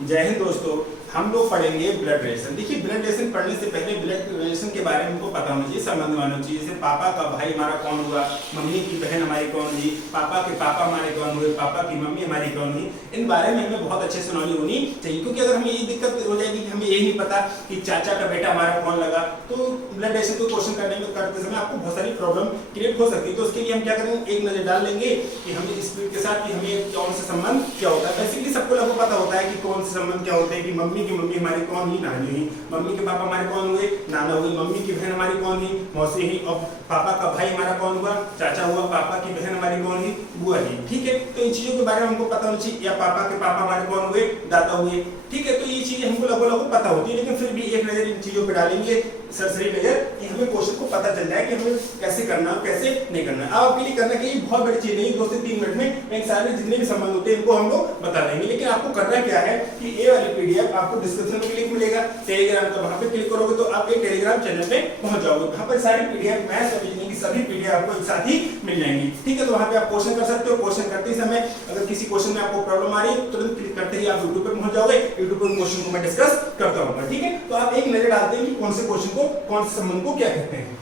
जय हिंद दोस्तों। हम लोग पढ़ेंगे ब्लड रिलेशन। देखिए, ब्लड रिलेशन पढ़ने से पहले ब्लड रिलेशन के बारे में हमको पता होना चाहिए, संबंध मानना चाहिए। जैसे पापा का भाई हमारा कौन हुआ, मम्मी की बहन हमारी कौन हुई, पापा के पापा हमारे कौन हुए, पापा की मम्मी हमारी कौन हुई। इन बारे में हमें बहुत अच्छे से नॉलेज होनी चाहिए, क्योंकि अगर हमें ये दिक्कत हो जाएगी कि हमें यही नहीं पता कि चाचा का बेटा हमारा कौन लगा, तो ब्लड रिलेशन को क्वेश्चन करते समय आपको बहुत सारी प्रॉब्लम क्रिएट हो सकती है। तो उसके लिए हम क्या करेंगे, एक नजर डाल लेंगे कि हमें स्पीड के साथ कि हमें कौन से संबंध क्या होता है। बेसिकली सबको लगभग पता होता है कि कौन से संबंध क्या होते हैं, कि मम्मी की मम्मी हमारी कौन हुई, नानी हुई, मम्मी के पापा हमारे कौन हुए, नाना हुई, मम्मी की बहन हमारी कौन हुई, मौसी हुई, और पापा का भाई हमारा कौन हुआ, चाचा हुआ, पापा की बहन हमारी कौन हुई, बुआ हुई। ठीक है, तो इन चीजों के बारे में हमको पता होना चाहिए। या पापा के पापा हमारे कौन हुए, दादा हुए। ठीक है, तो ये चीजें हमको लगभग पता होती है, लेकिन फिर भी एक नजर इन चीजों पे डालेंगे, सरसरी नजर, कि हमें क्वेश्चन को पता चल जाए कि हमें कैसे करना है कैसे नहीं करना है। अब आपके लिए करना कि बहुत बड़ी चीज नहीं, 2 से 3 मिनट में मैं सारे जितने भी संबंध होते हैं इनको हम लोग बता देंगे। लेकिन आपको करना क्या है कि ये वाली पीडीएफ आपको डिस्क्रिप्शन में लिंक मिलेगा टेलीग्राम का, वहां पे क्लिक करोगे तो आप एक टेलीग्राम चैनल पे पहुंच जाओगे। वहां पर सारी पीडीएफ मैथ्स और रीजनिंग की सभी पीडीएफ आपको एक साथ ही मिल जाएंगी। ठीक है, तो वहां पे आप क्वेश्चन कर सकते हो। क्वेश्चन करते समय अगर किसी क्वेश्चन में आपको प्रॉब्लम आ रही है, तुरंत क्लिक करते ही आप यूट्यूब पे पहुंच जाओगे। यूट्यूब पर क्वेश्चन को मैं डिस्कस करता हूं। ठीक है, तो आप एक नजर डालते हैं कि कौन से क्वेश्चन को, कौन से संबंध को क्या कहते हैं।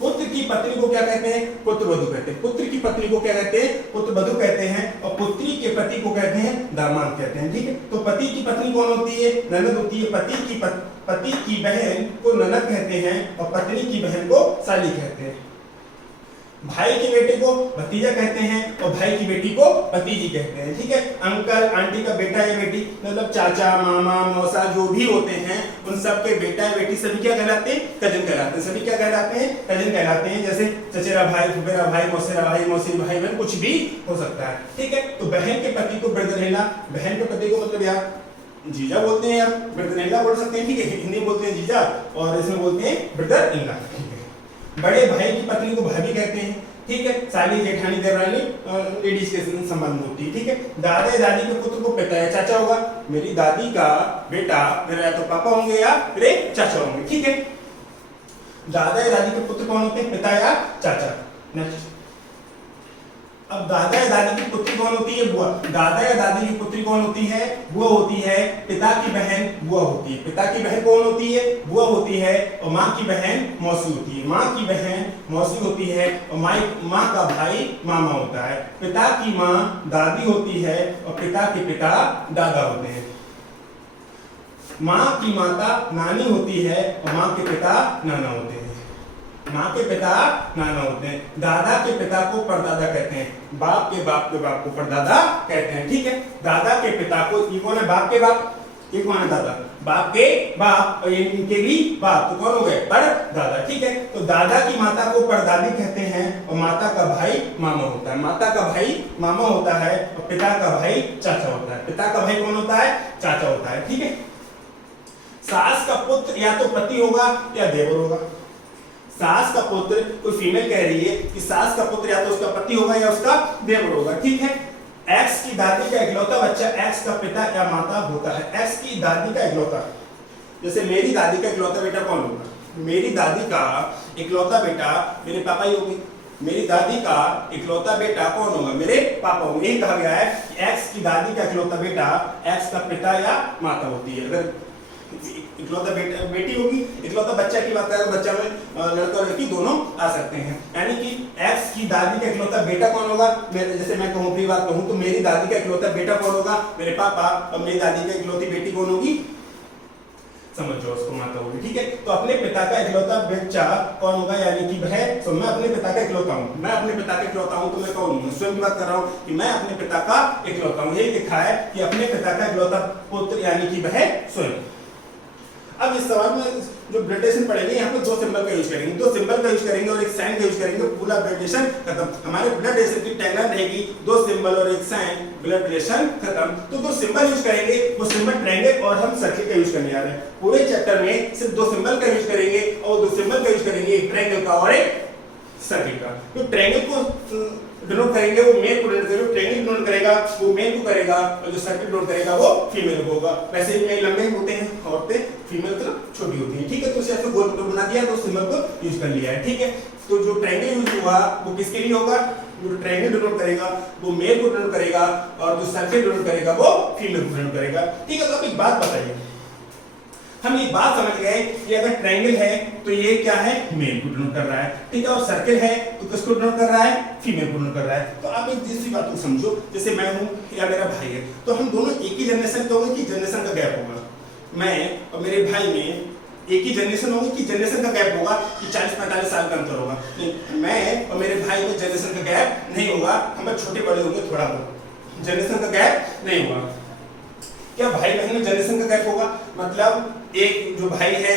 पुत्र की पत्नी को क्या कहते हैं, पुत्र वधू कहते हैं। पुत्र की पत्नी को क्या कहते हैं, पुत्र वधू कहते हैं। और पुत्री के पति को कहते हैं दामाद कहते हैं। ठीक है, तो पति की पत्नी कौन होती है, ननद होती है। पति की बहन को ननद कहते हैं और पत्नी की बहन को साली कहते हैं। भाई के बेटे को भतीजा कहते हैं और भाई की बेटी को भतीजी कहते हैं। ठीक है, अंकल आंटी का बेटा या बेटी, मतलब चाचा मामा मौसा जो भी होते हैं, उन सब के बेटा या बेटी सभी क्या कहलाते हैं, कजन कहलाते हैं। सभी क्या कहलाते हैं, कजन कहलाते हैं। जैसे चचेरा भाई, फुफेरा भाई, मौसेरा भाई, मौसी भाई बहन, कुछ भी हो सकता है। ठीक है, तो बहन के पति को ब्रदर-इन-लॉ, बहन के पति को मतलब यार जीजा बोलते हैं, यार ब्रदर-इन-लॉ बोल सकते हैं। ठीक है, हिंदी बोलते हैं जीजा और इसमें बोलते हैं ब्रदर-इन-लॉ। बड़े भाई की पत्नी को भाभी कहते हैं। ठीक है, साली जेठानी देवरानी लेडीज के संबंध होती है। ठीक है, दादा दादी के पुत्र को पिता या चाचा होगा। मेरी दादी का बेटा मेरा या तो पापा होंगे या मेरे चाचा होंगे। ठीक है, दादा या दादी के पुत्र कौन होते हैं, पिता या चाचा। नेक्स्ट, अब दादा या दादी की पुत्री कौन होती है, बुआ। दादा या दादी की पुत्री कौन होती है, बुआ होती है। पिता की बहन बुआ होती है। पिता की बहन कौन होती है, बुआ होती है। और माँ की बहन मौसी होती है। माँ की बहन मौसी होती है और माँ का भाई मामा होता है। पिता की माँ दादी होती है और पिता के पिता दादा होते हैं। माँ की माता नानी होती है और माँ के पिता नाना होते हैं। माँ के पिता नाना होते हैं। दादा के पिता को परदादा कहते हैं। बाप के बाप को परदादा कहते हैं। ठीक है, दादा के पिता को, ये कौन है, बाप के बाप, ये कौन है, दादा। बाप के बाप और इनके भी बाप, तो कौन हो गए, परदादा। ठीक है, तो दादा की माता को परदादी कहते हैं और माता का भाई मामा होता है। माता का भाई मामा होता है और पिता का भाई चाचा होता है। पिता का भाई कौन होता है, चाचा होता है। ठीक है, सास का पुत्र या तो पति होगा या देवर होगा। सास का पुत्र, कोई फीमेल कह रही है कि सास का पुत्र या तो उसका पति होगा या उसका देवर होगा। ठीक है, एक्स की दादी का इकलौता बच्चा एक्स का पिता या माता होता है। एक्स की दादी का इकलौता, जैसे मेरी दादी का इकलौता बेटा कौन होगा, मेरी दादी का इकलौता बेटा मेरे पापा ही होंगे। मेरी दादी का इकलौता बेटा कौन होगा, मेरे पापा होंगे। यही कहा गया है कि एक्स की दादी का इकलौता बेटा एक्स का पिता या माता होती है। अगर इकलौता बेटी होगी, इकलौता बच्चा की बात करें, बच्चा में लड़का और लड़की दोनों आ सकते हैं। यानी कि एक्स की दादी का इकलौता बेटा कौन होगा, जैसे मैं कहूँ अपनी बात कहूँ तो मेरी दादी का इकलौता बेटा कौन होगा, मेरे पापा। और मेरी दादी का इकलौती बेटी कौन होगी, समझ जाओ, उसको माता होगी। ठीक है, तो अपने पिता का इकलौता बच्चा कौन होगा, यानी कि वह, तो मैं अपने पिता का इकलौता हूँ। मैं अपने पिता का इकलौता हूँ तो मैं कौन हूँ, स्वयं की बात कर रहा हूँ कि मैं अपने पिता का इकलौता हूँ। यही लिखा है कि अपने पिता का इकलौता पुत्र यानी कि वह स्वयं। अब इस सवाल में जो ब्लड रिलेशन पढ़ेंगे, यहाँ पे 2 सिंबल का यूज करेंगे, 2 सिंबल का यूज करेंगे और एक साइन का यूज करेंगे, पूरा ब्लड रिलेशन खत्म। हमारे ब्लड रिलेशन की टैगलाइन रहेगी 2 सिंबल और एक साइन, ब्लड रिलेशन खत्म। तो 2 सिंबल यूज करेंगे, वो सिंबल ट्रायंगल और हम सर्किल का यूज करने जा रहे हैं। पूरे चैप्टर में सिर्फ 2 सिंबल का यूज करेंगे और 2 सिंबल का यूज करेंगे, एक ट्रायंगल का और एक सर्किल का। तो ट्रायंगल को डिनोट करेंगे वो मेल को डिनोट करेगा, ट्रायंगल डिनोट करेगा वो मेल को करेगा और जो सर्किल डिनोट करेगा वो फीमेल को होगा। वैसे ही मेल लंबे होते हैं, औरतें फीमेल तरफ छोटी होती हैं। ठीक है, तो ऐसे गोल बना दिया, तो सिंबल को यूज कर लिया है। ठीक है, तो जो ट्रायंगल यूज हुआ वो किसके लिए होगा, जो ट्रायंगल डिनोट करेगा वो मेल को डिनोट करेगा और जो सर्कल डिनोट करेगा वो फीमेल को डिनोट करेगा। ठीक है, तो अब एक बात बताइए, हम ये बात समझ गए कि अगर ट्रायंगल है तो ये क्या है, मेल को डिनोट कर रहा है, ठीक है, और सर्कल है तो किसको डिनोट कर रहा है, फीमेल को डिनोट कर रहा है। तो आप एक दूसरी बात को समझो, जैसे मैं हूं या मेरा भाई है, तो हम दोनों एक ही जनरेशन के होंगे कि जनरेशन का गैप होगा, मैं और मेरे भाई में एक ही जनरेशन होगी कि जनरेशन का गैप होगा कि 40-45 साल का अंतर होगा? नहीं, मैं और मेरे भाई में जनरेशन का गैप नहीं होगा, हम छोटे बड़े होंगे थोड़ा बहुत, जनरेशन का गैप नहीं होगा। क्या भाई बहन में जनरेशन का गैप होगा? मतलब एक जो भाई है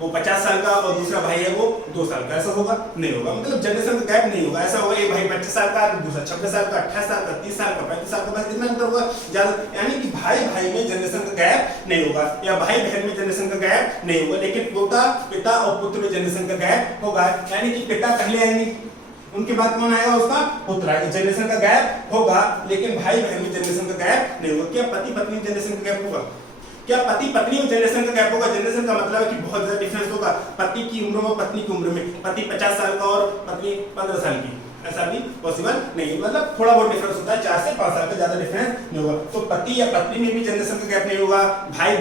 वो 50 साल का और दूसरा भाई है वो 2 साल का, ऐसा होगा? नहीं होगा, मतलब जनरेशन का गैप नहीं होगा। ऐसा होगा एक भाई 25 साल का, दूसरा 26 साल का, 28 साल का, 30 साल का, 35 साल का, बस इतना अंतर होगा ज्यादा, यानी कि भाई भाई में जनरेशन का गैप नहीं होगा या भाई बहन में जनरेशन का गैप नहीं होगा। लेकिन पिता और पुत्र में जनरेशन का गैप होगा, यानी कि पिता पहले आएंगे, उनके बाद कौन आएगा, उसका पुत्र आएगा, जनरेशन का गैप होगा। लेकिन भाई बहन में जनरेशन का गैप नहीं होगा। क्या पति पत्नी में जनरेशन का गैप होगा? क्या पति पत्नी में जनरेशन का गैप होगा? जनरेशन का मतलब है कि बहुत ज्यादा डिफरेंस होगा पति की उम्र में पत्नी की उम्र में, पति 50 साल का और पत्नी 15 साल की, ऐसा भी पॉसिबल नहीं, मतलब थोड़ा बहुत डिफरेंस होता है, 4 से 5 साल का ज्यादा डिफरेंस नहीं होगा। तो पति या पत्नी में भी जनरेशन का गैप नहीं होगा, भाई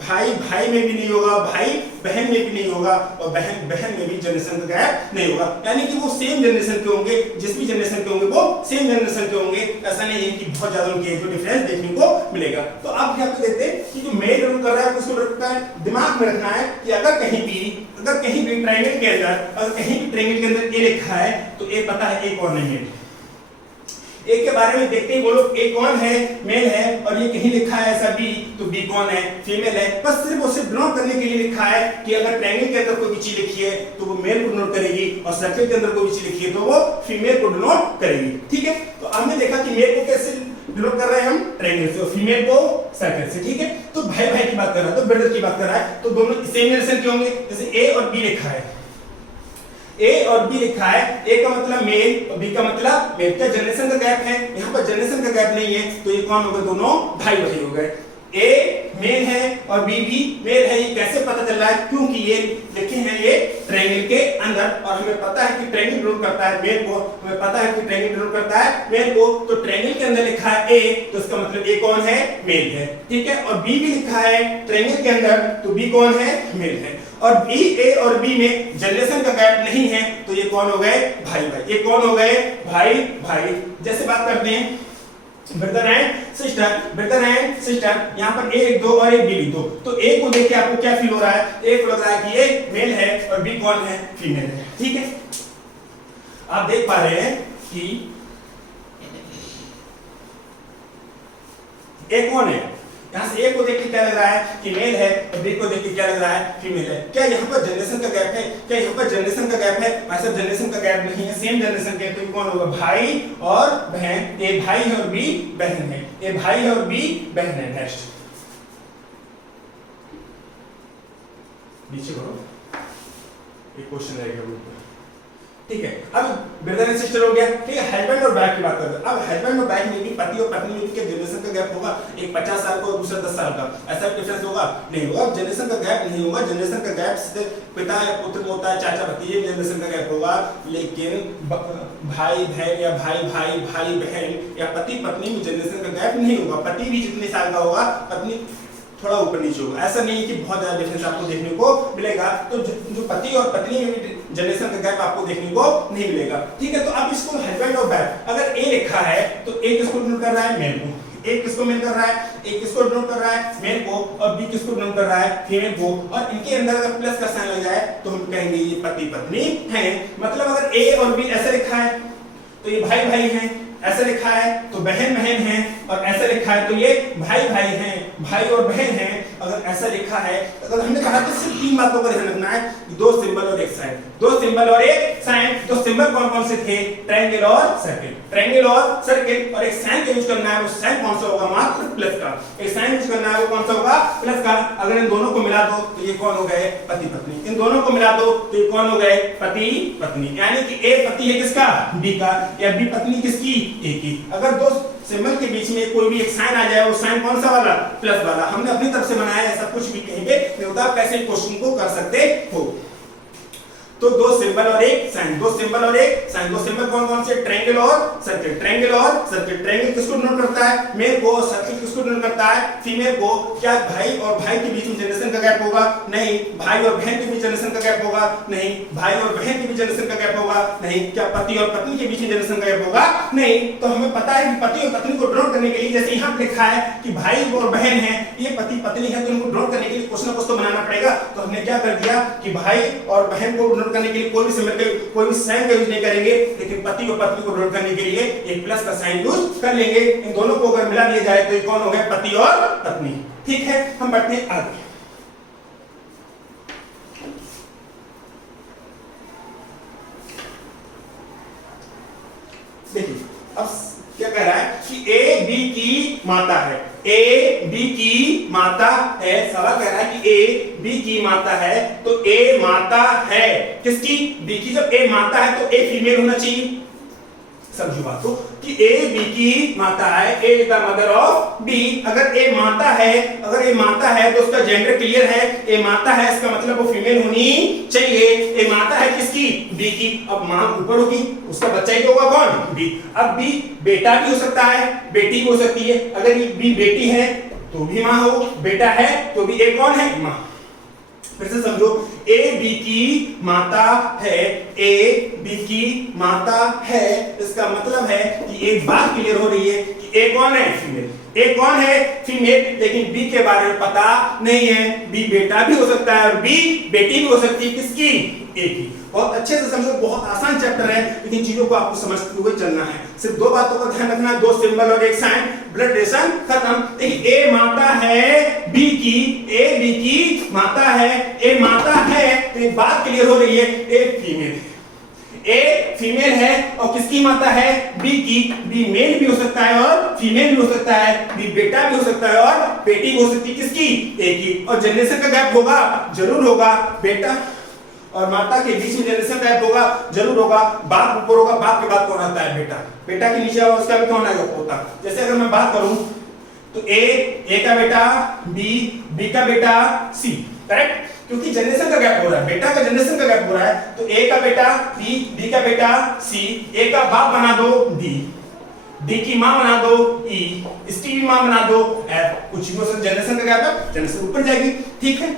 भाई में भी नहीं होगा, भाई बहन में भी नहीं होगा, और बहन बहन में भी जनरेशन का गैप नहीं होगा, यानी कि वो सेम जनरेशन के होंगे, जिस भी जनरेशन के होंगे वो सेम जनरेशन के होंगे। ऐसा नहीं है कि बहुत ज्यादा उनके एज में डिफरेंस देखने को मिलेगा। तो आप यहाँ पे देखते हैं कि जो मेल रूल कर रहा है उसको रखना है, दिमाग में रखना है कि अगर कहीं भी ट्रायंगल के अंदर ए लिखा है तो ए पता है ए कौन नहीं है। ए के बारे में देखते ही बोलो ए कौन है, मेल है, और ये कहीं लिखा है ऐसा बी, तो बी कौन है, फीमेल है। बस सिर्फ उसे डिनोट करने के लिए लिखा है कि अगर ट्रायंगल के अंदर कोई भी चीज लिखी है तो वो मेल को डिनोट करेगी, और सर्कल के अंदर कोई भी चीज लिखी है तो वो फीमेल को डिनोट करेगी। ठीक है, तो हमने देखा कि मेल को कैसे डिनोट कर रहे हैं हम, ट्रायंगल से, और फीमेल को सर्कल से। ठीक है, तो भाई भाई की बात कर रहा है, तो ब्रदर की बात कर रहा है, तो दोनों सेम जनरेशन के होंगे। जैसे ए और बी लिखा है, ए और बी लिखा है, ए का मतलब मेल और बी का मतलब मेल, क्या जनरेशन का गैप है? यहाँ पर जनरेशन का गैप नहीं है, तो ये कौन हो गए, दोनों भाई भाई हो गए। ए मेल है और बी भी मेल है, ये कैसे पता चल रहा है? क्योंकि ये लिखे हैं ये ट्रायंगल के अंदर, और हमें पता है कि ट्रायंगल डिनोट करता है मेल को, हमें पता है कि ट्रायंगल डिनोट करता है मेल को, तो ट्रायंगल के अंदर लिखा है ए, तो इसका मतलब ए कौन है, मेल है। ठीक है, और बी भी लिखा है ट्रायंगल के अंदर, तो बी कौन है, मेल है। और बी, ए और बी में जनरेशन का गैप नहीं है, तो ये कौन हो गए, भाई भाई। ये कौन हो गए, भाई भाई। जैसे बात करते हैं ब्रदर एंड सिस्टर, यहाँ पर ए लिख दो और एक बी लिख दो, तो ए को देख के आपको क्या फील हो रहा है? ए को लग रहा है कि ये मेल है और बी कौन है, फीमेल है। ठीक है, आप देख पा रहे हैं कि ए कौन है, यहाँ से ए को देख के क्या लग रहा है कि मेल है, और बी को देख के क्या लग रहा है, फीमेल है। क्या यहाँ पर जनरेशन का गैप है? क्या यहाँ पर जनरेशन का गैप है? ऐसा जनरेशन का गैप नहीं है, सेम जनरेशन के, तो कौन होगा, भाई और बहन। ए भाई है और बी बहन है, ए भाई है और बी बहन है। नेक्स्ट नीचे करो, एक क्वेश्चन रहेगा। ठीक है, अब ब्रदर एंड सिस्टर हो गया। ठीक है, हस्बैंड और वाइफ की बात करते हैं। अब हस्बैंड और वाइफ में भी, पति और पत्नी में भी क्या जनरेशन का गैप होगा? एक 50 साल का और दूसरा 10 साल का, ऐसा डिफरेंस होगा? नहीं होगा, जनरेशन का गैप नहीं होगा। जनरेशन का गैप सीधे पिता या पुत्र में होता है, चाचा भतीजे में जनरेशन का गैप होगा। लेकिन भाई बहन या भाई बहन या पति पत्नी में जनरेशन का गैप नहीं होगा। पति भी जितने साल का होगा, पत्नी थोड़ा ऊपर नीचे होगा। ऐसा नहीं है कि बहुत ज्यादा डिफरेंस आपको देखने को मिलेगा। तो जो पति और पत्नी में भी जनरेशन का गैप आपको देखने को नहीं मिलेगा। ठीक है, तो अब इसको हस्बैंड और वाइफ, अगर ए लिखा है तो ए किसको डिनोट कर रहा है, मेल को। ए किसको मेल कर रहा है, ए किसको डिनोट कर रहा है, मेल को, और बी किसको डिनोट कर रहा है, फीमेल को। और इनके अंदर अगर प्लस का साइन लग जाए तो हम कहेंगे ये पति पत्नी है। मतलब अगर ए और बी ऐसे लिखा है तो ये भाई भाई हैं, ऐसा लिखा है तो बहन बहन है, और ऐसा लिखा है तो ये भाई भाई हैं, भाई और बहन हैं। अगर ऐसा लिखा है, अगर हमने कहा तो सिर्फ 3 बातों का ध्यान रखना है, 2 सिंबल और एक साइन, 2 सिंबल और एक साइन। तो सिंबल कौन कौन से थे, ट्रायंगल और सर्कल, ट्रायंगल और सर्कल, और एक साइन का यूज करना है। वो साइन कौन सा होगा, मात्र प्लस का। एक साइन यूज करना है, वो कौन सा होगा, प्लस का। अगर इन दोनों को मिला दो तो ये कौन हो गए, पति पत्नी। इन दोनों को मिला दो तो ये कौन हो गए, पति पत्नी। यानी कि ए पति है किसका, बी का, या बी पत्नी किसकी, ए की। अगर 2 सिंबल के बीच में कोई भी एक साइन आ जाए, वो साइन कौन सा वाला, प्लस वाला। हमने अपनी तरफ से बनाया, ऐसा कुछ भी कहीं पे नहीं होता। आप कैसे क्वेश्चन को कर सकते हो। तो दो सिंबल और एक साइन, दो सिंबल और एक साइन। दो सिंबल कौन कौन से? ट्रायंगल और सर्कल, ट्रायंगल और सर्कल। ट्रायंगल किसको डिनोट करता है? मेल को। सर्कल किसको डिनोट करता है? फीमेल को। क्या भाई और भाई के बीच में जनरेशन का गैप होगा? नहीं। भाई और बहन के बीच जनरेशन का गैप होगा? नहीं। भाई और बहन के बीच जनरेशन का गैप होगा? नहीं। क्या पति और पत्नी के बीच में जनरेशन का गैप होगा? नहीं। तो हमें पता है कि पति और पत्नी को डिनोट करने के लिए, जैसे यहाँ पे लिखा है कि भाई और बहन है, ये पति पत्नी है, तो इनको डिनोट करने के लिए कुछ ना कुछ तो बनाना पड़ेगा। तो हमने क्या कर दिया कि भाई और बहन को डिनोट करने के लिए कोई भी सिंबल के कोई भी साइन का यूज नहीं करेंगे, लेकिन पति और पत्नी को डिनोट करने के लिए एक प्लस का साइन यूज कर लेंगे। इन दोनों को अगर मिला दिया जाए तो ये कौन हो गए? पति और पत्नी। ठीक है, हम बढ़ते हैं आगे। देखिए अब क्या कह रहा है कि ए बी की माता है, ए बी की माता है। सवाल कह रहा है कि ए बी की माता है, तो ए माता है किसकी? बी की। जब ए माता है तो ए फीमेल होना चाहिए। समझो बात को कि ए बी की माता है, A is the mother of B. अगर ए माता है, अगर ए माता है तो उसका जेंडर क्लियर है। ए माता है इसका मतलब वो फीमेल होनी चाहिए। ए माता है किसकी? बी की। अब मां ऊपर होगी, उसका बच्चा ही तो होगा कौन? बी। अब बी बेटा भी हो सकता है, बेटी भी हो सकती है। अगर ये बी बेटी है तो भी मां हो, बेटा है तो भी ए कौन है? मां। फिर से समझो, ए बी की माता है, ए बी की माता है, इसका मतलब है कि एक बात क्लियर हो रही है कि ए कौन है? फीमेल। ए कौन है? फीमेल। लेकिन बी के बारे में पता नहीं है। बी बेटा भी हो सकता है और बी बेटी भी हो सकती है। किसकी? ए की। बहुत अच्छे से समझो, बहुत आसान चैप्टर है, लेकिन चीजों को आपको समझते हुए चलना है। सिर्फ दो बातों का ध्यान रखना, दो सिंबल और एक साइन, ब्लड रिलेशन खत्म। देखिए ए माता है बी की, ए बी की माता है, ए माता है, तो एक बात क्लियर हो रही है, ए फीमेल है। ए फीमेल है और किसकी माता है? बी की। बी मेल भी हो सकता है और फीमेल भी हो सकता है, बी बेटा भी हो सकता है और बेटी भी हो सकती है। किसकी? ए की। और जनरेशन का गैप होगा? जरूर होगा। बेटा और माता के बीच में जनरेशन गैप होगा? जरूर होगा। बाप ऊपर होगा, बाप के बाद कौन आता है? बेटा। बेटा के नीचे होगा, उसका भी कौन आएगा? पोता। जैसे अगर मैं बात करूं तो ए का बेटा बी, बी का बेटा सी, करेक्ट? क्योंकि जनरेशन का गैप हो रहा है, बेटा का जनरेशन का गैप हो रहा है, तो ए का बेटा बी, बी का बेटा सी, ए का बाप बना दो डी, डी की मां बना दो ई, इसकी भी मां बना दो एफ। कुछ भी जनरेशन का गैप है, जनरेशन ऊपर जाएगी। ठीक है,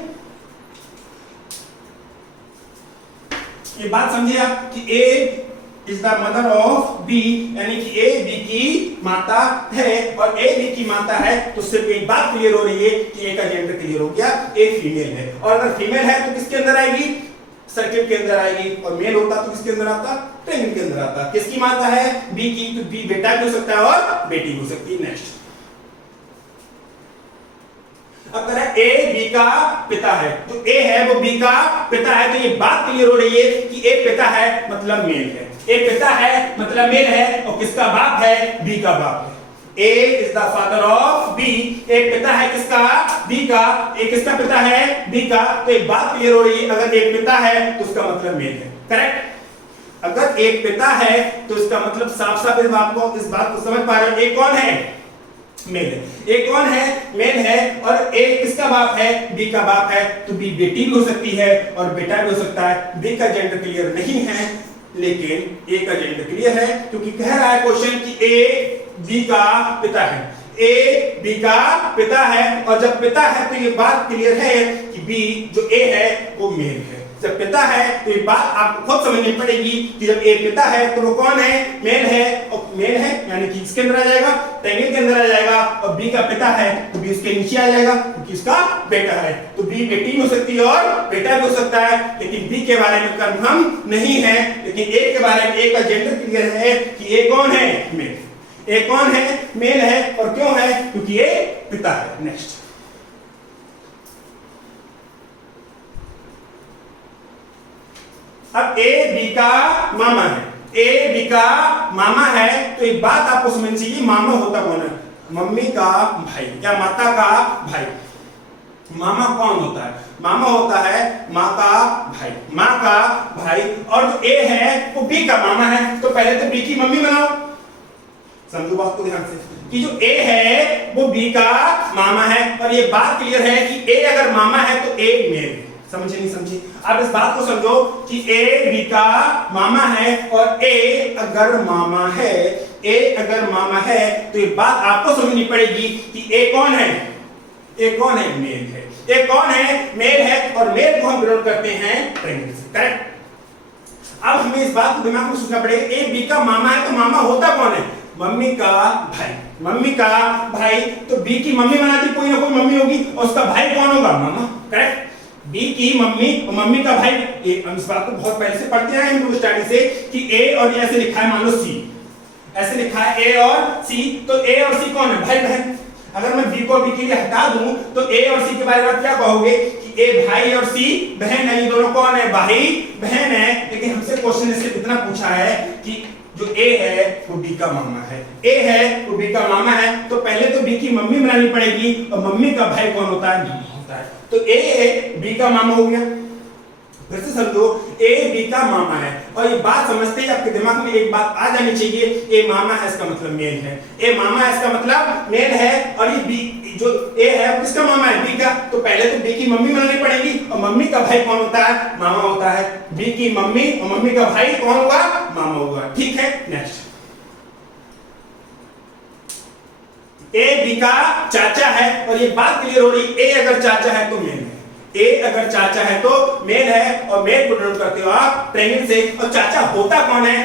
ये बात समझिए आप कि A is the mother of B, यानी कि ए बी की माता है और ए बी की माता है, तो सिर्फ एक बात क्लियर हो रही है कि ए का जेंडर क्लियर हो गया, ए फीमेल है। और अगर फीमेल है तो किसके अंदर आएगी? सर्किल के अंदर आएगी। और मेल होता तो किसके अंदर आता? ट्रायंगल के अंदर आता। किसकी माता है? बी की, तो बी बेटा भी हो सकता है और बेटी भी हो सकती है। नेक्स्ट, अब कह रहा है ए बी का पिता है, तो ए है वो बी का पिता है, तो ये बात क्लियर हो रही है कि ए पिता है मतलब मेल है। ए पिता है मतलब मेल है, और किसका बाप है? बी का बाप है। A is the father of B, A पिता है किसका? बी का। ए किसका पिता है? बी का। तो एक बात क्लियर हो रही है, अगर एक पिता है तो उसका मतलब मेल है, करेक्ट? अगर एक पिता है तो इसका मतलब साफ साफ इस बात को समझ पा रहे हो, ए कौन है? मेल है। ए कौन है? मेल है। और ए किसका बाप है? बी का बाप है, तो बी बेटी भी हो सकती है और बेटा भी हो सकता है। बी का जेंडर क्लियर नहीं है, लेकिन ए का जेंडर क्लियर है, क्योंकि कह रहा है क्वेश्चन कि ए बी का पिता है, ए बी का पिता है, और जब पिता है तो ये बात क्लियर है कि बी जो ए है वो मेल है। जब पिता है तो ये बात आपको खुद समझनी पड़ेगी कि जब ए पिता है तो वो कौन है? मेल है। और मेल है यानी कि इसके अंदर आ जाएगा, ट्रायंगल के अंदर आ जाएगा, और बी का पिता है तो बी उसके नीचे आ जाएगा क्योंकि इसका बेटा है। तो बी बेटी भी हो सकती है और बेटा भी हो सकता है, लेकिन बी के बारे में कंफर्म नहीं है। लेकिन ए के बारे में, ए का जेंडर क्लियर है कि ए कौन है? मेल। ए कौन है? मेल है। और क्यों है? क्योंकि ए पिता है। नेक्स्ट, अब ए बी का मामा है, ए बी का मामा है, तो एक बात आपको समझनी चाहिए, मामा होता कौन है? मम्मी का भाई या माता का भाई। मामा कौन होता है? मामा होता है माँ का भाई, माँ का भाई। और जो ए है वो बी का मामा है, तो पहले तो बी की मम्मी बनाओ। समझो बात को ध्यान से कि जो ए है वो बी का मामा है, और ये बात क्लियर है कि ए अगर मामा है तो ए मेल है। समझे नहीं समझे? अब इस बात को समझो कि ए बी का मामा है और ए अगर मामा है, ए अगर मामा है तो ये बात आपको समझनी पड़ेगी कि ए कौन है? ए कौन है? मेल है। ए कौन है? मेल है और मेल को हम डिनोट करते हैं ट्रायंगल से, करेक्ट? अब हमें इस बात को दिमाग में सोचना पड़ेगा, ए बी का मामा है तो मामा होता कौन है? मम्मी का भाई। मम्मी का भाई तो बी की मम्मी बनाती कोई ना कोई मम्मी होगी और उसका भाई कौन होगा? मामा, करेक्ट? बी की मम्मी और मम्मी का भाई, इस बात को बहुत पहले से पढ़ते हैं हम लोग स्टार्टिंग से कि ए और ये ऐसे लिखा है, मान लो सी, ऐसे लिखा है ए और सी, तो ए और सी कौन है? भाई बहन। अगर मैं बी को बी के लिए हटा दूं तो ए और सी के बारे में क्या कहोगे कि ए भाई और सी बहन है, ये दोनों कौन है? भाई बहन है। लेकिन हमसे क्वेश्चन इसलिए इतना पूछा है कि जो ए है वो बी का मामा है, ए है वो बी का मामा है, तो पहले तो बी की मम्मी बनानी पड़ेगी और मम्मी का भाई कौन होता है? मामा होता है। तो ए बी का मामा हो गया। फिर से समझो, ए बी का मामा है और ये बात समझते ही आपके दिमाग में एक बात आ जानी चाहिए, ए मामा है इसका मतलब मेल है, ए मामा है इसका मतलब मेल है। और ये बी जो ए है किसका मामा है? बी का। तो पहले तो बी की मम्मी बनानी पड़ेगी और मम्मी का भाई कौन होता है? मामा होता है। बी की मम्मी और मम्मी का भाई कौन होगा? मामा होगा, ठीक है? नेक्स्ट, ए बी का चाचा है और ये बात क्लियर हो रही, ए अगर चाचा है तो मेल है, ए अगर चाचा है तो मेल है और मेल को डिनोट करते हो आप ट्रायंगल से। और चाचा होता कौन है?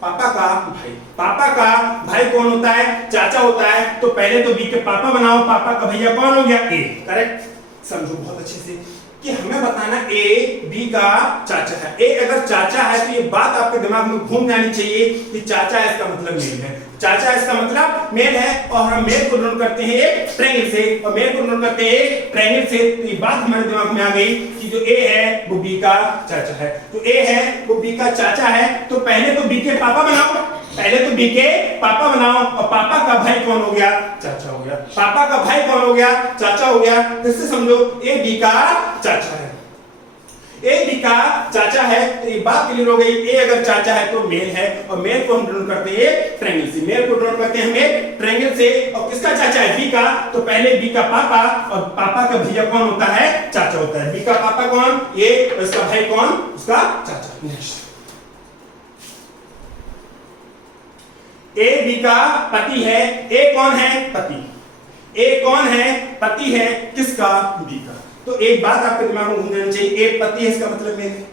पापा का भाई। पापा का भाई कौन होता है? चाचा होता है। तो पहले तो बी के पापा बनाओ, पापा का भैया कौन हो गया? ए, करेक्ट? समझो बहुत अच्छे से कि हमें बताना ए बी का चाचा है। ए अगर चाचा है तो ये बात आपके दिमाग में घूम जानी चाहिए कि चाचा है इसका मतलब मेल है, चाचा इसका मतलब मेल है और हम मेल को डिनोट करते हैं एक ट्रायंगल से और मेल को डिनोट करते हैं एक ट्रायंगल से। तो ये बात हमारे दिमाग में आ गई कि जो ए है वो बी का चाचा है। तो ए है वो बी का चाचा है, तो पहले तो बी के पापा बनाओ, पहले तो बी के पापा बनाओ और पापा का भाई कौन हो गया? चाचा हो गया। पापा का भाई कौन हो गया? चाचा हो गया। इससे समझो ए बी का चाचा है, ए बी का चाचा है। तो ये बात क्लियर हो गई, ए अगर चाचा है तो मेल है और मेल को हम डिनोट करते हैं ट्रायंगल से, मेल को डिनोट करते हैं हम ट्रायंगल से। और किसका चाचा है? बी का। तो पहले बी का पापा और पापा का भैया कौन होता है? चाचा होता है। बी का पापा कौन? ये, इसका भाई कौन? उसका चाचा। नेक्स्ट, ए बी का पति है, ए कौन है? पति। ए कौन है? पति है किसका? बी का। तो एक बात आपके दिमाग में घूम जानी चाहिए, ए पति है इसका मतलब मेल है।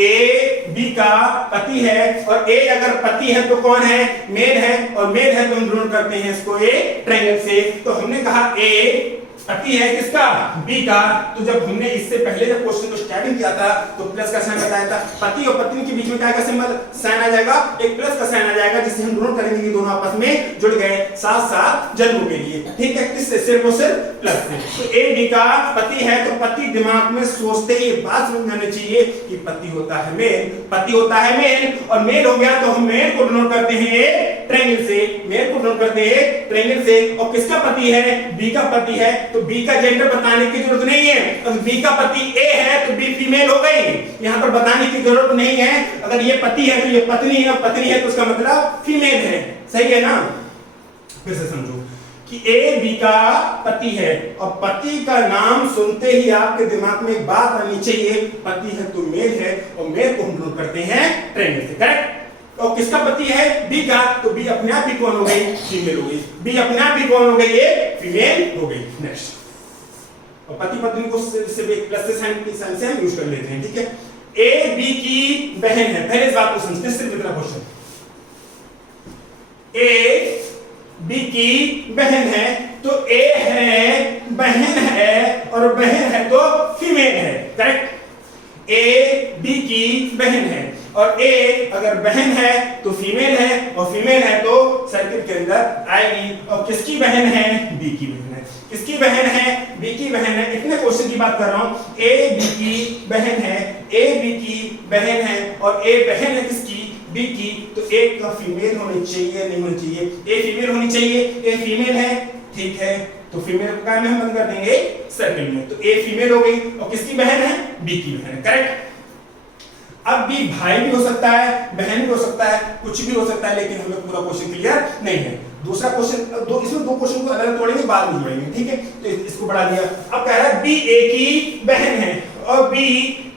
ए बी का पति है और ए अगर पति है तो कौन है? मेल है और मेल है तो हम डिनोट करते हैं इसको ए ट्रायंगल से। तो हमने कहा ए पति है किसका? बी का। तो जब हमने इससे पहले जब क्वेश्चन को स्टार्टिंग किया था तो प्लस का साइन बताया था, पति और पत्नी के बीच में क्या का सिंबल साइन आ जाएगा? एक प्लस का साइन आ जाएगा, जिससे हम डिनोट करेंगे कि दोनों आपस में जुड़ गए साथ साथ जन्म के लिए, ठीक है? किससे? सिर्फ और सिर्फ प्लस से। तो ए बी का पति है तो पति दिमाग में सोचते ही बात समझ आनी चाहिए कि पति होता है मेल, पति होता है मेल और मेल हो गया तो हम मेल को डिनोट करते हैं ट्रायंगल से, मेल को डिनोट करते हैं ट्रायंगल से। और किसका पति है? बी का पति है। तो बी का जेंडर बताने की जरूरत नहीं है, अगर बी का पति ए है तो बी फीमेल हो गई, यहां पर बताने की जरूरत नहीं है। अगर ये पति है तो ये पत्नी है, पत्नी है तो उसका मतलब फीमेल है, सही है ना? फिर से समझो कि ए बी का पति है और पति का नाम सुनते ही आपके दिमाग में एक बात आनी चाहिए, पति है तो मेल है और मेल को हम डिनोट करते हैं ट्रायंगल से, करेक्ट? और किसका पति है? बी का। तो बी अपने आप ही कौन हो गई? फीमेल हो गई। बी अपने आप ही कौन हो गई? ये फीमेल हो गई। नेक्स्ट, और पति पत्नी को से प्लस से साइन से हम यूज कर लेते हैं, ठीक है? ए बी की बहन है, पहले इस बात को समझते हैं, सिर्फ इतना क्वेश्चन, ए बी की बहन है तो ए है बहन है और बहन है तो फीमेल है, करेक्ट? ए बी की बहन है और ए अगर बहन है तो फीमेल है और फीमेल है तो सर्किट के अंदर आएगी। और किसकी बहन है? बी की बहन है। किसकी बहन है? बी की बहन है। इतने क्वेश्चन की बात कर रहा हूं, ए बी की बहन है, ए बी की बहन है और ए बहन है किसकी? बी की। तो एक का फीमेल होनी चाहिए, नहीं होनी चाहिए? ए फीमेल होनी चाहिए, ए फीमेल है, ठीक है? तो फीमेल का हम बंद कर देंगे सर्किल में। तो ए फीमेल हो गई और किसकी बहन है? बी की बहन है, करेक्ट? अब बी भाई भी हो सकता है, बहन भी हो सकता है, कुछ भी हो सकता है, लेकिन हमें पूरा क्वेश्चन क्लियर नहीं है। दूसरा क्वेश्चन, इसमें दो क्वेश्चन को अलग तोड़ेंगे, बाद में जोड़ेंगे, ठीक है? तो इसको बढ़ा दिया। अब कह रहा है बी ए की बहन है और बी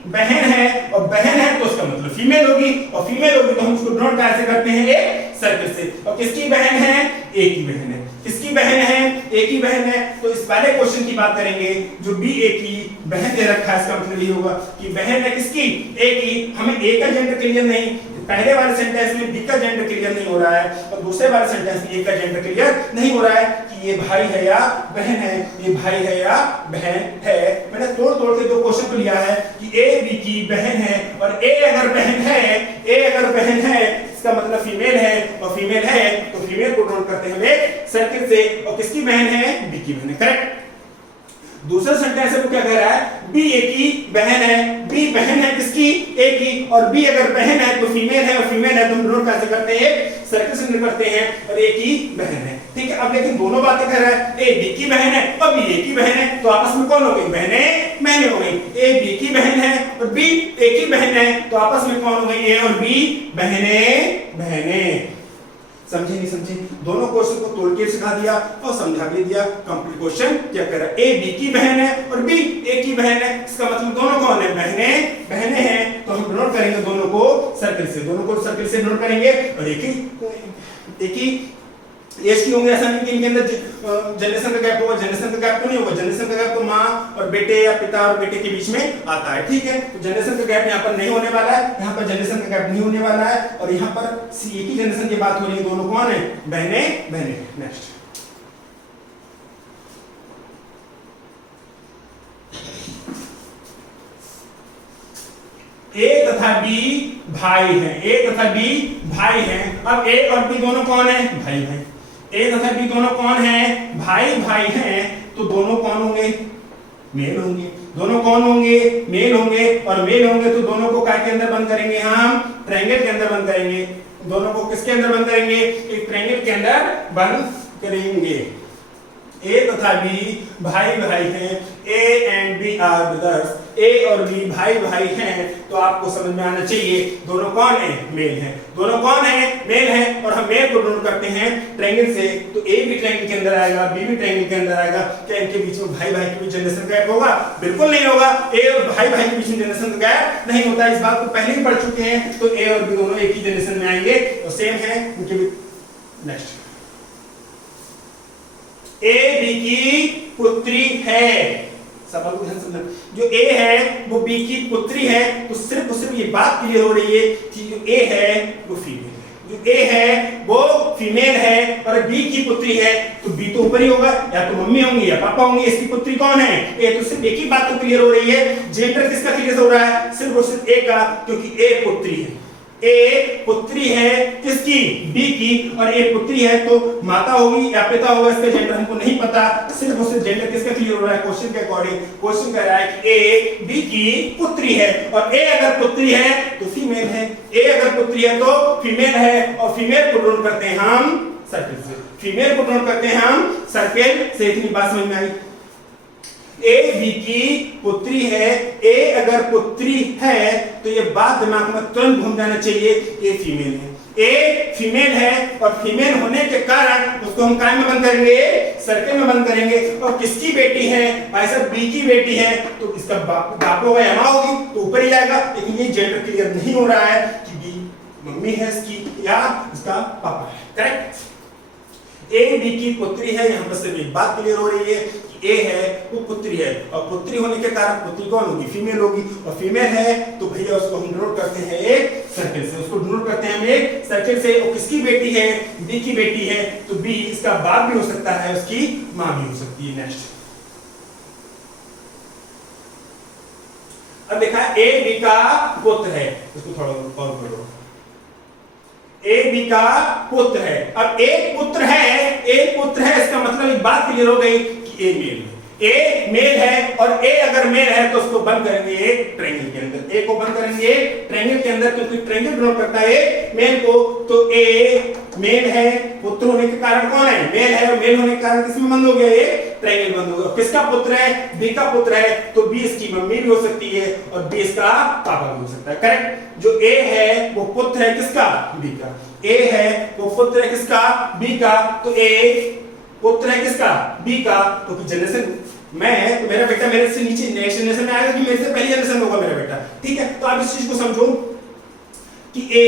बहन है, और बहन है तो उसका मतलब फीमेल होगी, और फीमेल होगी तो हम उसको डिनोट कैसे करते हैं, एक सर्कल से। और किसकी बहन है, ए की बहन है। किसकी बहन है, ए की बहन है। तो इस पहले क्वेश्चन की बात करेंगे, जो बी ए की बहन दे रखा है, इसका मतलब ये होगा कि बहन है किसकी, ए की। हमें ए का जेंडर क्लियर नहीं, पहले वाले सेंटेंस में बी का जेंडर क्लियर नहीं हो रहा है, और दूसरे वाले सेंटेंस में ए का जेंडर क्लियर नहीं हो रहा है कि ये भाई है या बहन है, ये भाई है या बहन है। मैंने तोड़ तोड़ के दो क्वेश्चन को लिया है कि ए बी की बहन है, और ए अगर बहन है, ए अगर बहन है इसका मतलब फीमेल है, और फीमेल है तो फीमेल को डिनोट करते हैं एक सर्किल से। और किसकी बहन है, बी की बहन है, करेक्ट। दूसरा सेंटेंस है वो क्या कह रहा है, बी ए की बहन है, बी बहन है किसकी, ए की, और बी अगर बहन है तो फीमेल है, और फीमेल है तो हम डिनोट कैसे करते हैं, सर्किल से डिनोट करते हैं, और ए की बहन है, ठीक है। अब लेकिन दोनों बातें कर रहा है, ए बी की बहन है और बी ए की बहन है, तो आपस में कौन हो गई, बहनें बहनें हो गई। ए बी की बहन है और बी ए की बहन है, तो आपस में कौन हो गई, ए और बी बहनें बहनें। समझे नहीं समझे, दोनों क्वेश्चन को तोड़ के सिखा दिया और समझा भी दिया। कंप्लीट क्वेश्चन क्या कर रहा है, ए बी की बहन है और बी ए की बहन है, इसका मतलब दोनों कौन है, बहनें बहनें हैं। तो हम डिनोट करेंगे दोनों को सर्किल से, दोनों को सर्किल से डिनोट करेंगे, और एक ही एज की होंगे। ऐसा नहीं कि इनके अंदर जनरेशन का गैप होगा, जनरेशन का गैप तो नहीं होगा, जनरेशन का गैप तो माँ और बेटे या पिता और बेटे के बीच में आता है, ठीक है। तो जनरेशन का गैप यहाँ पर नहीं होने वाला है, यहाँ पर जनरेशन का गैप नहीं होने वाला है, और यहाँ पर एक ही जनरेशन की बात हो रही है, दोनों कौन है, बहनें बहनें। नेक्स्ट, ए तथा बी भाई हैं, ए तथा बी भाई हैं। अब ए और बी दोनों कौन है, भाई भाई। ए तथा बी दोनों कौन है, भाई भाई हैं, तो दोनों कौन होंगे, मेल होंगे। दोनों कौन होंगे, मेल होंगे, और मेल होंगे तो दोनों को क्या के अंदर बंद करेंगे, हम ट्रायंगल के अंदर बंद करेंगे। दोनों को किसके अंदर बंद करेंगे, एक ट्रायंगल के अंदर बंद करेंगे। ए तथा बी भाई भाई हैं, A and B are brothers, A और बी भाई भाई हैं, तो आपको समझ में आना चाहिए दोनों कौन है, मेल हैं। दोनों कौन है, मेल हैं, और हम मेल को डिनोट करते हैं ट्रायंगल से। तो ए भी ट्रायंगल के अंदर आएगा, बी भी ट्रायंगल के अंदर आएगा। क्या इनके बीच में भाई भाई के बीच जनरेशन गैप होगा, बिल्कुल नहीं होगा। ए और भाई भाई के बीच में जनरेशन गैप नहीं होता, इस बात को पहले ही पढ़ चुके हैं। तो ए और बी दोनों एक ही जनरेशन में आएंगे, तो सेम है उनके बीच। नेक्स्ट, ए बी की पुत्री है, सवाल को ध्यान से समझना। जो ए है वो बी की पुत्री है, तो सिर्फ और सिर्फ ये बात क्लियर हो रही है कि जो ए है वो फीमेल है, जो ए है वो फीमेल है, और बी की पुत्री है, तो बी तो ऊपर ही होगा, या तो मम्मी होंगी या पापा होंगे। इसकी पुत्री कौन है, ए। तो सिर्फ एक ही बात तो क्लियर हो रही है, जेंडर किसका क्लियर हो रहा है, सिर्फ और सिर्फ ए का, क्योंकि ए पुत्री है। ए पुत्री है किसकी, बी की, और ए पुत्री है तो माता होगी या पिता होगा, इसका जेंडर हमको नहीं पता। सिर्फ उससे जेंडर किसका क्लियर हो रहा है, क्वेश्चन के अकॉर्डिंग। क्वेश्चन कह रहा है कि ए बी की पुत्री है, और ए अगर पुत्री है तो फीमेल है, ए अगर पुत्री है तो फीमेल है, और फीमेल को डिनोट करते हैं हम सर्किल से, फीमेल को डिनोट करते हैं हम सर्किल से। इतनी बात समझ में आई। ए बी की पुत्री है, ए अगर पुत्री है तो ये बात दिमाग में तुरंत घूम जाना चाहिए, ए फीमेल है। ए फीमेल है, और फीमेल होने के कारण उसको हम काय में बंद करेंगे, सर्किल में बंद करेंगे। और किसकी बेटी है, भाई साहब बी की बेटी है, तो इसका बाप होगा या माँ होगी, तो ऊपर ही जाएगा। लेकिन ये जेंडर क्लियर नहीं हो रहा है कि बी मम्मी है इसकी या इसका पापा है, करेक्ट। ए बी की पुत्री है, यहाँ पर सिर्फ एक बात क्लियर हो रही है कि ए है वो पुत्री है, और पुत्री होने के कारण पुत्री कौन होगी, फीमेल होगी, और फीमेल है तो भैया उसको हम डिनोट करते हैं एक सर्किल से, उसको डिनोट करते हैं हम एक सर्किल से। और किसकी बेटी है, बी की बेटी है, तो बी इसका बाप भी हो सकता है, उसकी माँ भी हो सकती है। नेक्स्ट, अब देखा ए बी का पुत्र है, इसको थोड़ा और करो, ए बी का पुत्र है। अब एक पुत्र है, एक पुत्र है, इसका मतलब एक बात क्लियर हो गई कि ए मेल है, ए मेल है, और ए अगर मेल है तो उसको बंद करेंगे एक ट्रायंगल के अंदर, ए को बंद करेंगे एक ट्रायंगल के अंदर, क्योंकि ट्रायंगल डिनोट करता है मेल को। तो ए मेल है, पुत्र होने के कारण कौन है, मेल है, और मेल होने के कारण किसमें बंद हो गया, एक ट्रायंगल बंद हो गया। किसका पुत्र है, बी का पुत्र है, तो बी इसकी मम्मी भी हो सकती है, और बी इसका पापा भी हो सकता है, करेक्ट। जो ए है वो पुत्र है किसका, बी का। ए है वो पुत्र है किसका, बी का, तो ए पुत्र है किसका, बी का, तो जनरेशन मैं तो मेरा बेटा मेरे से नीचे नेक्स्ट जनरेशन में आएगा कि मेरे से पहली जनरेशन होगा मेरा बेटा, ठीक है। तो आप इस चीज को समझो कि ए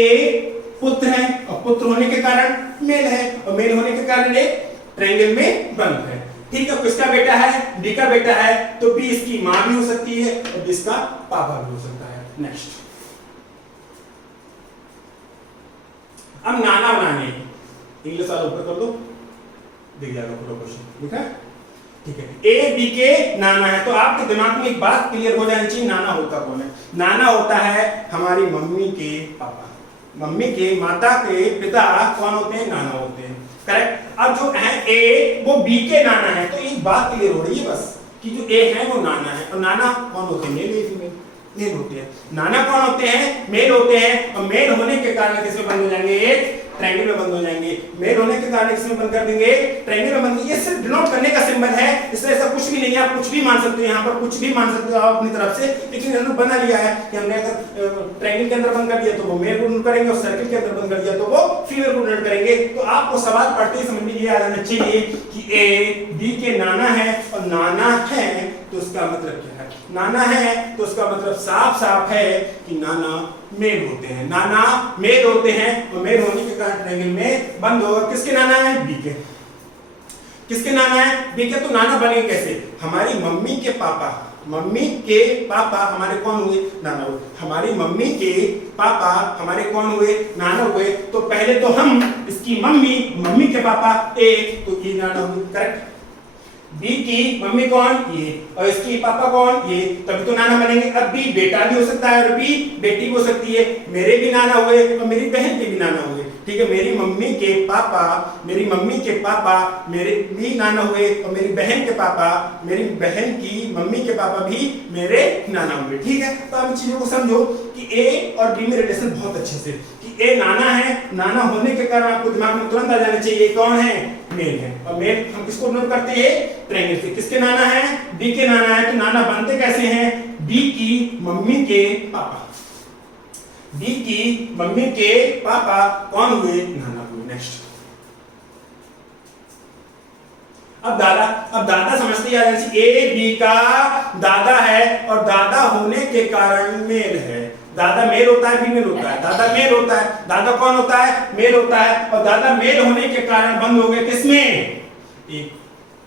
पुत्र है और पुत्र होने के कारण मेल है और मेल होने के कारण एक ट्रायंगल में बंद है, ठीक है। किसका बेटा है? बी का बेटा है, तो बी इसकी मां भी हो सकती है और बी इसका पापा भी हो सकता है। नेक्स्ट, अब नाना बनाने, इंग्लिश वाला ऊपर कर दो, दिख जाएगा पूरा क्वेश्चन, ठीक है, ठीक है। ए बी के नाना है, तो आपके दिमाग में एक बात क्लियर हो जानी चाहिए, नाना होता कौन है? नाना होता है हमारी मम्मी के पापा, मम्मी के माता के पिता कौन होते हैं? नाना होते हैं, करेक्ट। अब जो है ए वो बी के नाना है, तो एक बात क्लियर हो रही है बस कि जो ए है वो नाना है, और नाना कौन होते हैं? मेल या फीमेल? मेल होते हैं। नाना कौन होते हैं? मेल होते हैं, और मेल होने के कारण किसमें बंद हो जाएंगे? एक ट्रायंगल में बंद हो जाएंगे। मेल होने के कारण किसमें बंद कर देंगे? ट्रायंगल में बंद। ये सिर्फ डिनोट करने का सिंबल है, इसमें ऐसा कुछ भी नहीं है, आप कुछ भी मान सकते हो, यहाँ पर कुछ भी मान सकते हो आप अपनी तरफ से, लेकिन इन्होंने बना लिया है कि हमने अगर ट्रायंगल के अंदर बंद कर दिया तो वो मेल को डिनोट करेंगे, और सर्कल के अंदर बंद कर दिया तो वो फीमेल को डिनोट करेंगे। तो आपको सवाल पढ़ते ही समझ में ये आ जाना चाहिए कि ए बी के नाना है, और नाना है तो उसका मतलब क्या है? नाना है तो उसका मतलब साफ साफ है कि नाना मेल होते हैं, नाना मेल होते हैं, और मेल होने के कारण ट्रायंगल में बंद होगा। किसके नाना है? बी के। किसके नाना है? बी के। तो नाना बनेंगे कैसे? हमारी मम्मी के पापा, मम्मी के पापा हमारे कौन हुए? नाना हुए। हमारी मम्मी के पापा हमारे कौन हुए? नाना हुए। तो पहले तो हम इसकी मम्मी, मम्मी के पापा ए, तो ये नाना हुए, करेक्ट। बी की मम्मी कौन? ये, और इसकी पापा कौन? ये, तभी तो नाना बनेंगे। अब बी बेटा भी हो सकता है और बी बेटी भी हो सकती है। मेरे भी नाना हुए और मेरी बहन के भी नाना हुए, ठीक है। मेरी मम्मी के पापा, मेरी मम्मी के पापा मेरे भी नाना हुए, और मेरी बहन के पापा, मेरी बहन की मम्मी के पापा भी मेरे नाना हुए, ठीक है। तो आप इन चीजों को समझो कि ए और बी में रिलेशन बहुत अच्छे से, कि ए नाना है, नाना होने के कारण आपको दिमाग में तुरंत आ जाना चाहिए कौन है? मेल है। और मेल हम किसको डिनोट करते हैं? ट्रायंगल से। किसके नाना है? बी के नाना है। तो नाना बनते कैसे हैं? बी की मम्मी के पापा, बी की मम्मी के पापा कौन हुए? नाना हुए। नेक्स्ट, अब दादा समझते आ जाए, ए बी का दादा है, और दादा होने के कारण मेल है। दादा मेल होता है, फीमेल होता है? दादा मेल होता है। दादा कौन होता है? मेल होता है, और दादा मेल होने के कारण बंद हो गए किसमें? एक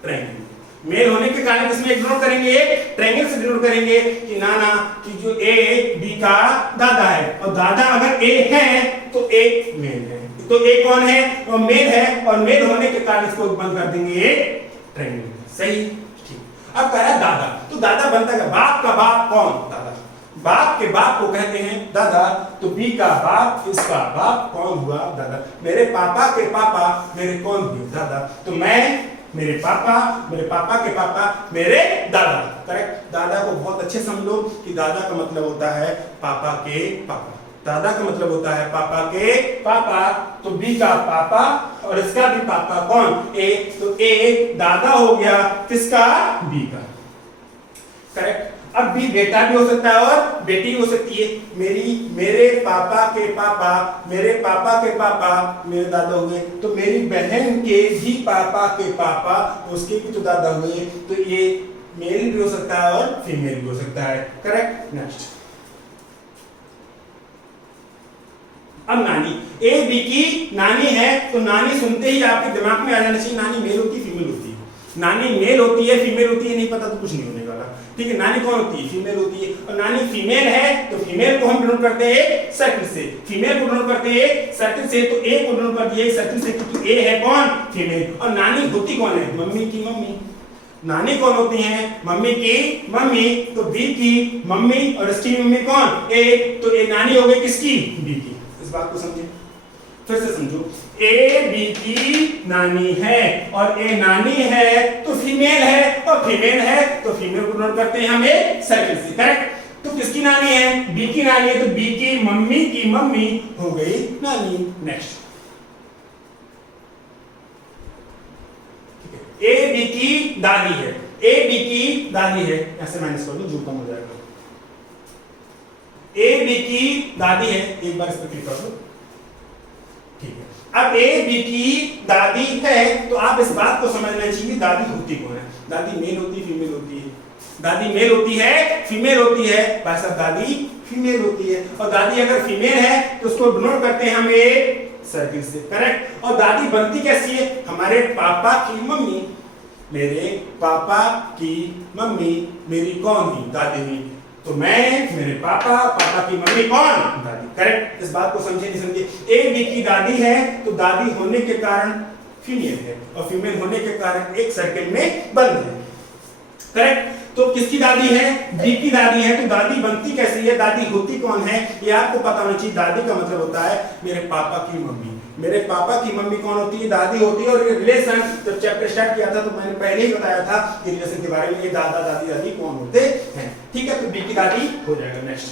ट्रायंगल। मेल होने के कारण किसमें डिनोट करेंगे? एक ट्रायंगल से डिनोट करेंगे कि नाना कि जो ए बी का दादा है, और दादा अगर ए है तो एक मेल है, तो ए कौन है? और मेल है, और मेल होने के कारण इसको बंद कर देंगे एक ट्रायंगल। सही, ठीक। अब कह रहा है दादा, तो दादा बनता है बाप का बाप कौन? दादा। बाप के बाप को कहते हैं दादा, तो बी का बाप, इसका बाप कौन हुआ? दादा। मेरे पापा के पापा मेरे कौन हुए? दादा। तो मैं, मेरे पापा के पापा मेरे दादा, करेक्ट। दादा को बहुत अच्छे समझ लो कि दादा का मतलब होता है पापा के पापा, दादा का मतलब होता है पापा के पापा। तो बी का पापा और इसका भी पापा कौन? ए, तो ए दादा हो गया किसका? बी का, करेक्ट। अब भी बेटा भी हो सकता है और बेटी भी हो सकती है। मेरे पापा के पापा, मेरे पापा के पापा मेरे दादा हुए, तो मेरी बहन के भी पापा के पापा उसके भी तो दादा हुए। तो ये मेल भी हो सकता है और फीमेल भी हो सकता है, करेक्ट। नेक्स्ट, अब नानी, ए बी की नानी है, तो नानी सुनते ही आपके दिमाग में आ जाना चाहिए नानी मेल होती है फीमेल होती है? नानी मेल होती है फीमेल होती है? नहीं पता तो कुछ नहीं होने वाला, ठीक है। नानी कौन होती है? फीमेल होती है। और नानी फीमेल है तो फीमेल को हम डिनोट करते हैं सर्कल से, फीमेल को डिनोट करते हैं सर्कल से। तो ए को डिनोट कर दिया सर्कल से, क्योंकि ए है कौन? फीमेल। और नानी होती कौन है? मम्मी की मम्मी। नानी कौन होती है? मम्मी की मम्मी। तो बी की मम्मी और इसकी मम्मी कौन? ए। तो ए नानी हो गई किसकी? बी की। इस बात को समझे, फिर से समझो। ए बी की नानी है, और ए नानी है तो फीमेल है, और फीमेल है तो फीमेल को डिनोट करते हैं हम एक सर्कल से, करेक्ट। तो किसकी नानी है? बी की नानी है, तो बी की मम्मी हो गई नानी। नेक्स्ट, ए बी की दादी है, ए बी की दादी है, ऐसे माइनस कर दो जो कम हो जाएगा। ए बी की दादी है, एक बार इस पर क्लिक कर दो, ठीक है। अब ए बी की दादी है, तो आप इस बात को समझना चाहिए दादी होती कौन है। दादी मेल होती है फीमेल होती है? दादी मेल होती है फीमेल होती है? भाई साहब दादी फीमेल होती है। और दादी अगर फीमेल है तो उसको डिनोट करते हैं हम एक सर्किल से, करेक्ट। और दादी बनती कैसी है? हमारे पापा की मम्मी, मेरे पापा की मम्मी मेरी कौन थी? दादी हुई। तो मैं, मेरे पापा, पापा की मम्मी कौन? दादी, करेक्ट। इस बात को समझे नहीं समझे? ए बी की दादी है तो दादी होने के कारण फीमेल है और फीमेल होने के कारण एक सर्किल में बंद है, करेक्ट। तो किसकी दादी है? बी की दादी है। तो दादी बनती कैसी है? दादी होती कौन है ये आपको पता होना चाहिए। दादी का मतलब होता है मेरे पापा की मम्मी। मेरे पापा की मम्मी कौन होती है? दादी होती है। और ये रिलेशन जब चैप्टर स्टार्ट किया था तो मैंने पहले ही बताया था कि रिलेशन के बारे में, ये दादा दादी दादी कौन होते हैं, ठीक है। तो बी की दादी हो जाएगा। नेक्स्ट,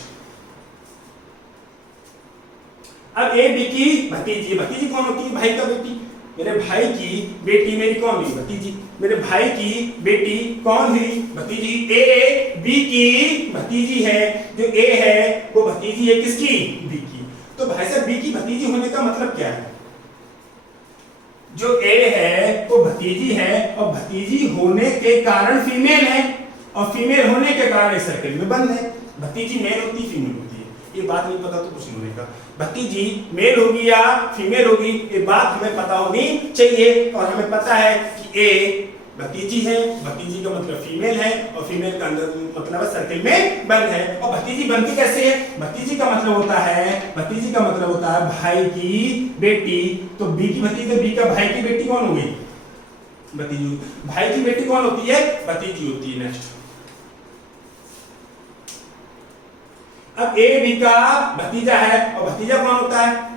अब ए बी की भतीजी। भतीजी कौन होती है? भाई का बेटी। मेरे भाई की बेटी मेरी कौन हुई? भतीजी। मेरे भाई की बेटी कौन हुई? भतीजी। ए बी की भतीजी है। जो ए है वो भतीजी है किसकी? बी की। तो भाई साहब बी की भतीजी होने का मतलब क्या है? जो ए है वो भतीजी है और भतीजी होने के कारण फीमेल है और फीमेल होने के कारण इस सर्किल में बंद है। भतीजी मेल होती है फीमेल होती है? ये बात नहीं पता तो कुछ नहीं होने का। भतीजी मेल होगी या फीमेल होगी ये बात हमें पता होनी चाहिए। और हमें पता है कि ए भतीजी है, भतीजी का मतलब फीमेल है और फीमेल का अंदर मतलब सर्किल में बंद है। और भतीजी बनती कैसे है? भतीजी का मतलब होता है, भतीजी का मतलब होता है भाई की बेटी। तो बी की भतीजी, बी का भाई की बेटी कौन होगी? भतीजी। भाई की बेटी कौन होती है? भतीजी होती है। नेक्स्ट, अब ए बी का भतीजा है और भतीजा कौन होता है?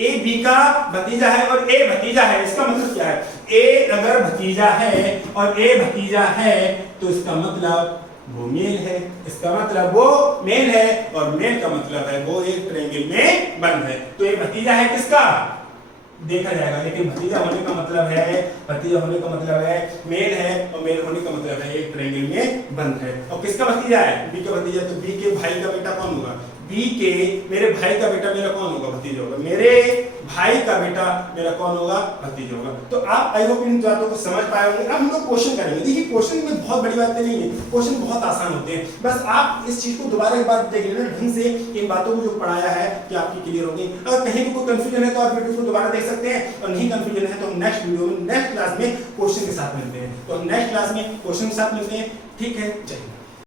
ए बी का भतीजा है और ए भतीजा है। इसका मतलब क्या है? ए अगर भतीजा है और ए भतीजा है तो इसका मतलब वो मेल है। इसका मतलब वो मेल है और मेल का मतलब है वो एक ट्रायंगल में बंद है। तो ये भतीजा है किसका? देखा जाएगा। लेकिन भतीजा होने का मतलब है, भतीजा होने का मतलब है मेल है और मेल होने का मतलब है एक ट्रायंगल में बंद है। और किसका भतीजा है? बी का भतीजा। तो बी के भाई का बेटा कौन होगा? बी के मेरे भाई का बेटा मेरा कौन होगा? भतीजा होगा। मेरे भाई का बेटा मेरा कौन होगा? भतीजा होगा। तो आप आई होप इन बातों को समझ पाए होंगे। अब हम लोग क्वेश्चन करेंगे। देखिए क्वेश्चन में बहुत बड़ी बातें नहीं है, क्वेश्चन बहुत आसान होते हैं। बस आप इस चीज को दोबारा एक बार देख लेना ढंग से, इन बातों को जो पढ़ाया है कि आपकी क्लियर होगी। अगर कहीं भी कोई कंफ्यूजन है तो आप वीडियो को दोबारा देख सकते हैं और नहीं कंफ्यूजन है तो हम नेक्स्ट वीडियो में, नेक्स्ट क्लास में क्वेश्चन के साथ मिलते हैं। तो नेक्स्ट क्लास में क्वेश्चन के साथ मिलते हैं। ठीक है, जय हिंद।